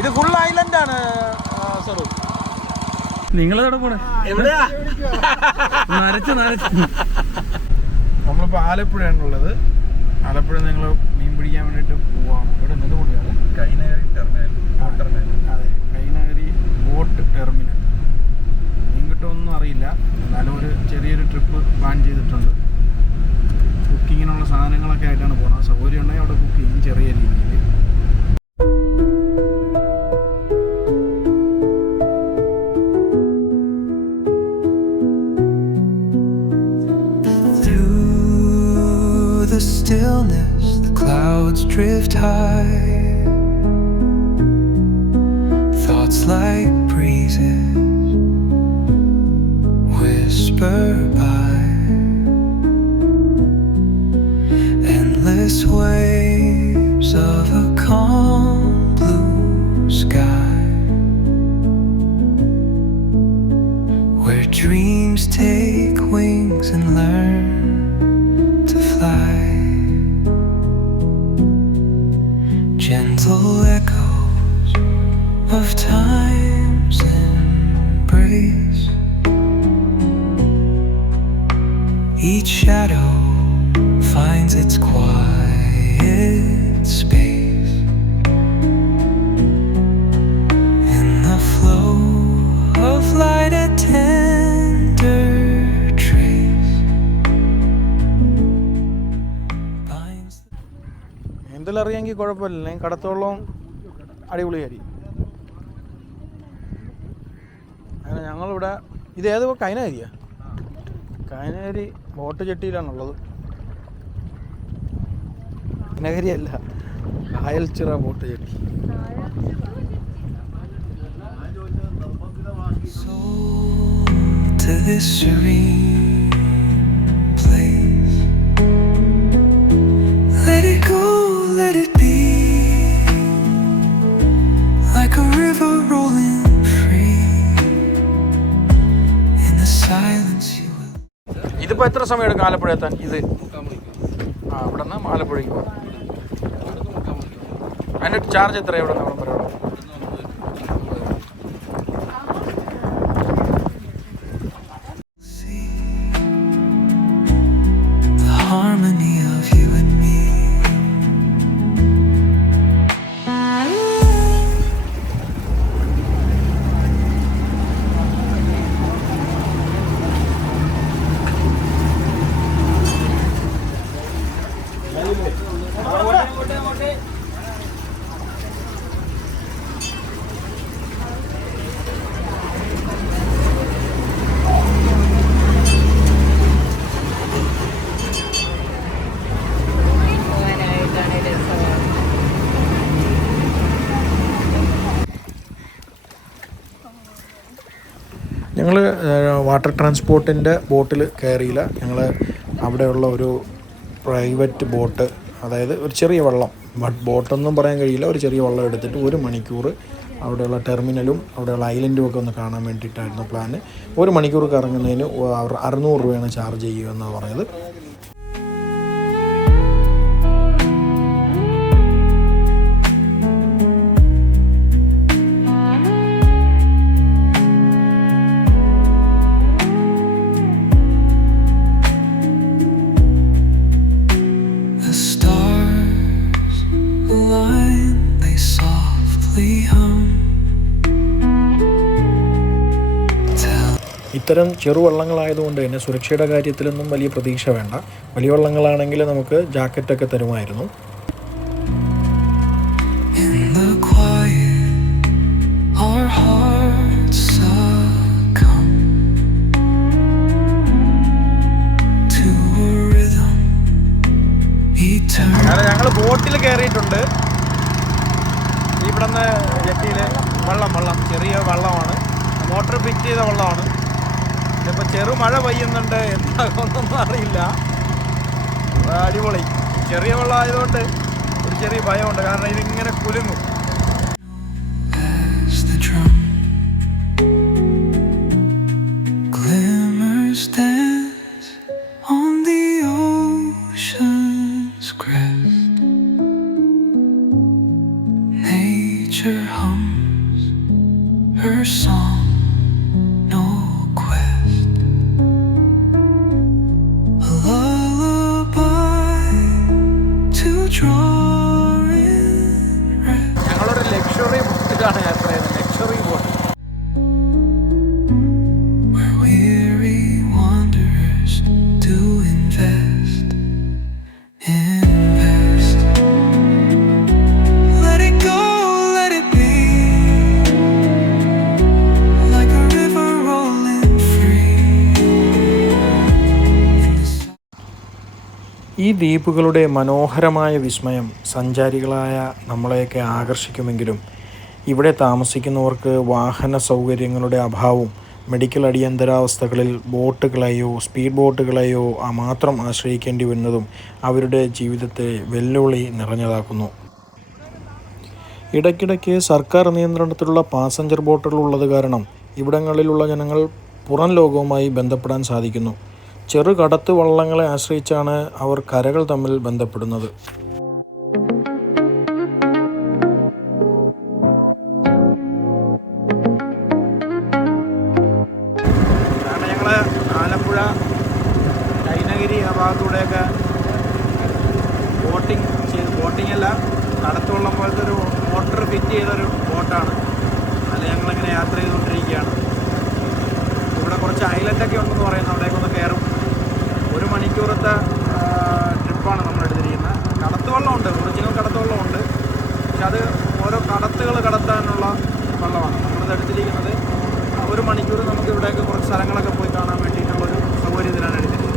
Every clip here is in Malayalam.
ഇത് ഫുൾ ഐലൻഡ് ആണ് സോറി. നിങ്ങളെവിടെ പോണേ? നരച്ച് നമ്മളിപ്പോൾ ആലപ്പുഴയാണുള്ളത്. ആലപ്പുഴ നിങ്ങൾ മീൻ പിടിക്കാൻ വേണ്ടിയിട്ട് പോവാം. ഇവിടെ നെടുമുടിയാണ് കൈനഗരി ടെർമിനൽ. അതെ, കൈനഗരി ബോട്ട് ടെർമിനൽ. മീൻ കിട്ടുമെന്നൊന്നും അറിയില്ല, എന്നാലും ഒരു ചെറിയൊരു ട്രിപ്പ് പ്ലാൻ ചെയ്തിട്ടുണ്ട്. കുക്കിങ്ങിനുള്ള സാധനങ്ങളൊക്കെ ആയിട്ടാണ് പോകുന്നത്. സൗകര്യം ഉണ്ടെങ്കിൽ അവിടെ കുക്ക് ചെയ്യും ചെറിയ രീതിയിൽ. The stillness, the clouds drift high. Thoughts like breezes whisper by. Endless waves of a calm blue sky, where dreams take wings and learn to fly. Gentle echoes of time's embrace. Each shadow finds its quiet space. In the flow of light, a tender trace binds. എന്തെല്ലാം അറിയാമെങ്കിൽ കുഴപ്പമില്ല, കടത്തോളം അടിപൊളിയായിരിക്കും. അങ്ങനെ ഞങ്ങളിവിടെ ഇത് ഏത് കൈനഗരിയാണ്? കൈനഗരി ബോട്ട് ജെട്ടിയിലാണുള്ളത്. കൈനഗരിയല്ല, Kayalchira boat jetty. To this serene place, let it go, let it be, like a river rolling free in the silence you will. ഇതിപ്പോൾ എത്ര സമയം എടുക്കും ആലപ്പുഴ എത്താൻ? ഇത് ഇവിടെ നിന്ന് ആലപ്പുഴയ്ക്ക് പോകാം. അതിൻ്റെ ചാർജ് എത്രയാണ് ഇവിടെ നമ്മൾ പറയുന്നത്? Harmony of you and me. ഞങ്ങൾ വാട്ടർ ട്രാൻസ്പോർട്ടിൻ്റെ ബോട്ടിൽ കയറിയില്ല. ഞങ്ങൾ അവിടെയുള്ള ഒരു പ്രൈവറ്റ് ബോട്ട്, അതായത് ഒരു ചെറിയ വള്ളം, ബോട്ടൊന്നും പറയാൻ കഴിയില്ല, ഒരു ചെറിയ വള്ളം എടുത്തിട്ട് 1 മണിക്കൂർ അവിടെയുള്ള ടെർമിനലും അവിടെയുള്ള ഐലൻഡും ഒക്കെ ഒന്ന് കാണാൻ വേണ്ടിയിട്ടായിരുന്നു പ്ലാന്. 1 മണിക്കൂർ കറങ്ങുന്നതിന് 600 രൂപയാണ് ചാർജ് ചെയ്യുമെന്നാണ് പറഞ്ഞത്. ഇത്തരം ചെറുവള്ളങ്ങളായതുകൊണ്ട് തന്നെ സുരക്ഷയുടെ കാര്യത്തിലൊന്നും വലിയ പ്രതീക്ഷ വേണ്ട. വലിയ വള്ളങ്ങളാണെങ്കിൽ നമുക്ക് ജാക്കറ്റൊക്കെ തരുമായിരുന്നു. അങ്ങനെ ഞങ്ങൾ ബോട്ടിൽ കയറിയിട്ടുണ്ട്. ഇവിടുന്ന് ജെട്ടിയിൽ വെള്ളം ചെറിയ വള്ളമാണ്, മോട്ടർ ഫിറ്റ് ചെയ്ത വള്ളമാണ്. ഇപ്പോൾ ചെറുമഴ പെയ്യുന്നുണ്ട്, എന്താകുമെന്നൊന്നും അറിയില്ല. അടിപൊളി. ചെറിയ വെള്ളം ആയതുകൊണ്ട് ഒരു ചെറിയ ഭയമുണ്ട്, കാരണം ഇതിങ്ങനെ കുലുങ്ങും. nature hums her song, no quest, a lullaby to draw in rest. ഞങ്ങളൊരു ലക്ഷറി ബോട്ടിലാണ് യാത്ര ചെയ്യുന്നത്. Luxury boat. Where weary wanderers do invest. Let it go, let it be, like a river rolling free. ഈ ദ്വീപുകളുടെ മനോഹരമായ വിസ്മയം സഞ്ചാരികളായ നമ്മളെയൊക്കെ ആകർഷിക്കുമെങ്കിലും ഇവിടെ താമസിക്കുന്നവർക്ക് വാഹന സൗകര്യങ്ങളുടെ അഭാവവും മെഡിക്കൽ അടിയന്തരാവസ്ഥകളിൽ ബോട്ടുകളെയോ സ്പീഡ് ബോട്ടുകളെയോ മാത്രം ആശ്രയിക്കേണ്ടി വരുന്നതും അവരുടെ ജീവിതത്തെ വെല്ലുവിളി നിറഞ്ഞതാക്കുന്നു. ഇടയ്ക്കിടയ്ക്ക് സർക്കാർ നിയന്ത്രണത്തിലുള്ള പാസഞ്ചർ ബോട്ടുകൾ ഉള്ളത് കാരണം ഇവിടങ്ങളിലുള്ള ജനങ്ങൾ പുറം ലോകവുമായി ബന്ധപ്പെടാൻ സാധിക്കുന്നു. ചെറു കടത്ത് വള്ളങ്ങളെ ആശ്രയിച്ചാണ് അവർ കരകൾ തമ്മിൽ ബന്ധപ്പെടുന്നത്. ഞങ്ങൾ ആലപ്പുഴ കൈനഗിരി ആ ഭാഗത്തൂടെയൊക്കെ ബോട്ടിംഗ് അല്ല, കടത്തുവള്ളം പോലത്തെ ഒരു മോട്ടർ ഫിറ്റ് ചെയ്തൊരു ബോട്ടാണ്. അതിൽ ഞങ്ങളിങ്ങനെ യാത്ര ചെയ്തുകൊണ്ടിരിക്കുകയാണ്. ഇവിടെ കുറച്ച് ഐലൻഡൊക്കെ ഉണ്ടെന്ന് പറയുന്നു, അവിടേക്കൊന്ന് കയറും. 1 മണിക്കൂറത്തെ ട്രിപ്പാണ് നമ്മൾ എടുത്തിരിക്കുന്നത്. കടത്തുവള്ളമുണ്ട്, ഒറിജിനൽ കടത്തുവള്ളമുണ്ട്, പക്ഷെ അത് ഓരോ കടത്തുകൾ കടത്താനുള്ള വള്ളമാണ് നമ്മളത് എടുത്തിരിക്കുന്നത്. 1 മണിക്കൂർ നമുക്ക് ഇവിടെയൊക്കെ കുറച്ച് സ്ഥലങ്ങളൊക്കെ പോയി കാണാൻ വേണ്ടിയിട്ടുള്ളൊരു സൗകര്യത്തിലാണ് എടുത്തിരിക്കുന്നത്.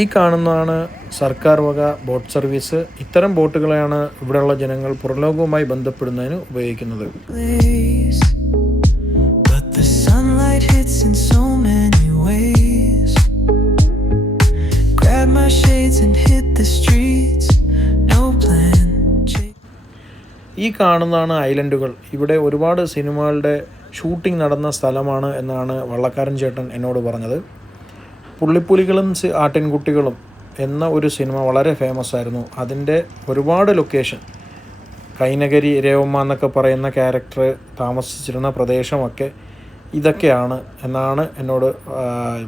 ഈ കാണുന്നതാണ് സർക്കാർ വക ബോട്ട് സർവീസ്. ഇത്തരം ബോട്ടുകളെയാണ് ഇവിടെയുള്ള ജനങ്ങൾ പുറലോകവുമായി ബന്ധപ്പെടുന്നതിന് ഉപയോഗിക്കുന്നത്. ഈ കാണുന്നതാണ് ഐലൻഡുകൾ. ഇവിടെ ഒരുപാട് സിനിമകളുടെ ഷൂട്ടിംഗ് നടന്ന സ്ഥലമാണ് എന്നാണ് വള്ളക്കാരൻ ചേട്ടൻ എന്നോട് പറഞ്ഞത്. പുള്ളിപ്പുലികളും ആട്ടിൻകുട്ടികളും എന്ന ഒരു സിനിമ വളരെ ഫേമസ് ആയിരുന്നു. അതിൻ്റെ ഒരുപാട് ലൊക്കേഷൻ, കൈനഗരി രേവമ്മ എന്നൊക്കെ പറയുന്ന ക്യാരക്ടർ താമസിച്ചിരുന്ന പ്രദേശമൊക്കെ ഇതൊക്കെയാണ് എന്നാണ് എന്നോട്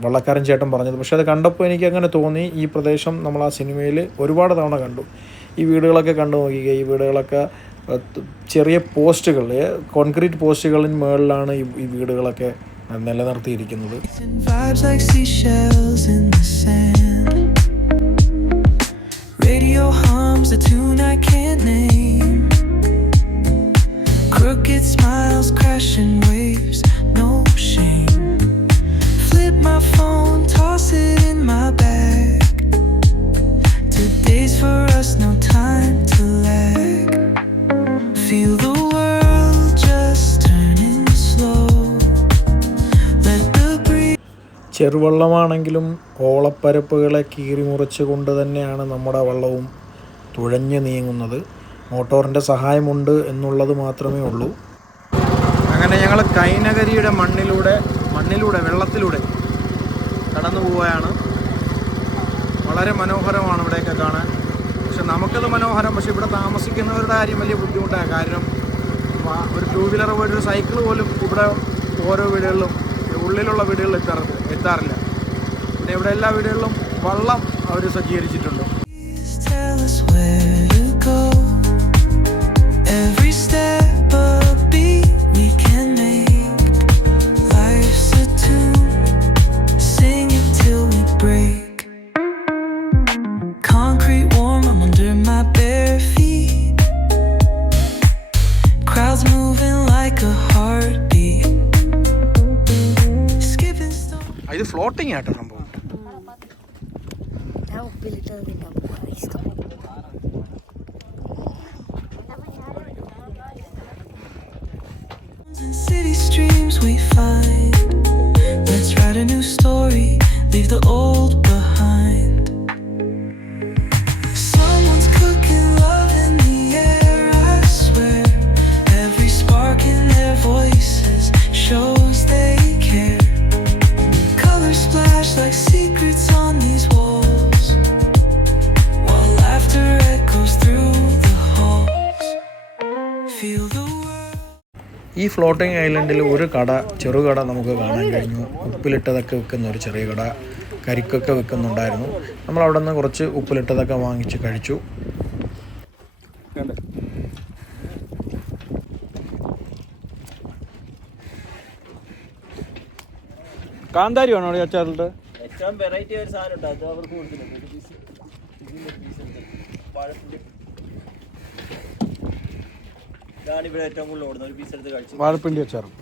വള്ളക്കാരൻ ചേട്ടൻ പറഞ്ഞത്. പക്ഷേ അത് കണ്ടപ്പോൾ എനിക്ക് അങ്ങനെ തോന്നി, ഈ പ്രദേശം നമ്മൾ ആ സിനിമയിൽ ഒരുപാട് തവണ കണ്ടു. ഈ വീടുകളൊക്കെ കണ്ടു നോക്കിക്കുക. ഈ വീടുകളൊക്കെ ചെറിയ പോസ്റ്റുകൾ, കോൺക്രീറ്റ് പോസ്റ്റുകളിന് മുകളിലാണ് ഈ വീടുകളൊക്കെ നിലനിർത്തിയിരിക്കുന്നത്. Radio hums a tune I can't name. Crooked smiles, crashing waves, no shame. Flip my phone, toss it in my bag. Today's for us, no time to lag. Feel the world just turning slow. Let the breeze. ചെറുവള്ളമാണെങ്കിലും ഓളപ്പരപ്പുകളെ കീറിമുറിച്ചുകൊണ്ട് തന്നെയാണ് നമ്മുടെ വള്ളവും തുഴഞ്ഞു നീങ്ങുന്നത്. മോട്ടോറിൻ്റെ സഹായമുണ്ട് എന്നുള്ളത് മാത്രമേ ഉള്ളൂ. അങ്ങനെ ഞങ്ങൾ കൈനഗരിയുടെ മണ്ണിലൂടെ വെള്ളത്തിലൂടെ കടന്നു പോവുകയാണ്. വളരെ മനോഹരമാണ് ഇവിടെയൊക്കെ കാണാൻ. പക്ഷെ നമുക്കത് മനോഹരം, പക്ഷെ ഇവിടെ താമസിക്കുന്നവരുടെ കാര്യം വലിയ ബുദ്ധിമുട്ടാണ്. കാരണം ഒരു 2 വീലർ പോയിട്ട് ഒരു സൈക്കിൾ പോലും ഇവിടെ ഓരോ വീടുകളിലും ഉള്ളിലുള്ള വീടുകളിൽ എത്താറില്ല. പിന്നെ ഇവിടെ എല്ലാ വീടുകളിലും വള്ളം അവർ സജ്ജീകരിച്ചിട്ടുണ്ട്. Tell us where to go. Every step a beat we can make. Life's a tune, sing it till we break. Concrete warm, I'm under my bare feet. Crowds moving like a heartbeat. Skipping stones. ഇത് ഫ്ലോട്ടിംഗ് ആട്ടോ സംഭവം. In city streams we find. Let's write a new story, leave the old behind. Someone's cooking love in the air, I swear. Every spark in their voices shows they care. Colors splash like secrets on these walls, while laughter ഈ ഫ്ലോട്ടിംഗ് ഐലൻഡിൽ ഒരു കട, ചെറുകട നമുക്ക് കാണാൻ കഴിഞ്ഞു. ഉപ്പിലിട്ടതൊക്കെ വിൽക്കുന്ന ഒരു ചെറിയ കട, കരിക്കൊക്കെ വിൽക്കുന്നുണ്ടായിരുന്നു. നമ്മൾ അവിടെ നിന്ന് കുറച്ച് ഉപ്പിലിട്ടതൊക്കെ വാങ്ങിച്ച് കഴിച്ചു. കാന്താരി വേണോ അവിടെ അച്ചാറിട്ട്? ഏറ്റവും വെറൈറ്റി ഒരു സാധനം ഉണ്ട്, അത് അവർക്ക് കൊടുത്തിട്ടുണ്ട്. ഇതാണ് ഇവിടെ ഏറ്റവും കൂടുതൽ ഓടുന്നത്. ഒരു പീസ് എടുത്ത് കഴിച്ചു. വാഴപ്പിണ്ടി അച്ചാറും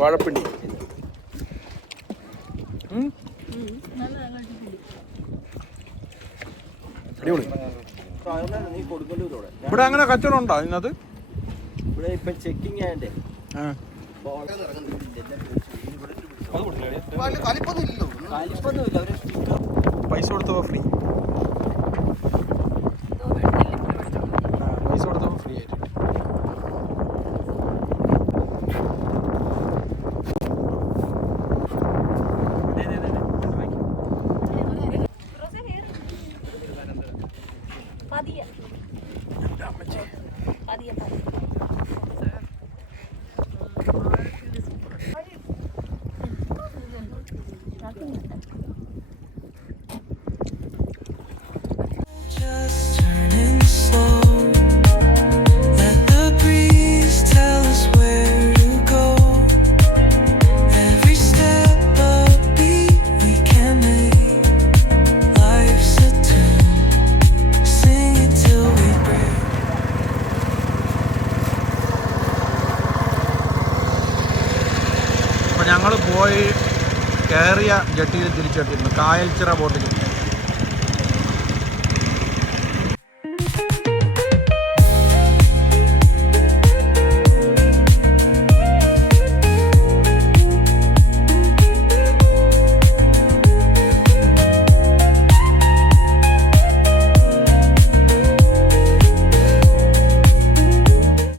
വാഴപ്പിണ്ടി. അടിപൊളി. നീ കൊടുക്കേണ്ടി ഇതോടെ. ഇവിടെ അങ്ങനെ കച്ചവടം ഉണ്ടോ ഇതിനകത്ത്? ഇവിടെ ഇപ്പൊ ചെക്കിങ് ആയണ്ടേ പൈസ കൊടുത്തപ്പോൾ ഫ്രീ. പൈസ കൊടുത്തപ്പോൾ ഫ്രീ ആയിട്ട്. Just turning slow. Let the breeze tell us where to go. Every step a beat we can make. Life's a tune. Sing it till we break. അപ്പോൾ ഞങ്ങൾ പോയി കയറിയ ജട്ടിയിൽ തിരിച്ചെത്തിയിരുന്നു, കായൽച്ചിറ ബോട്ടിൽ.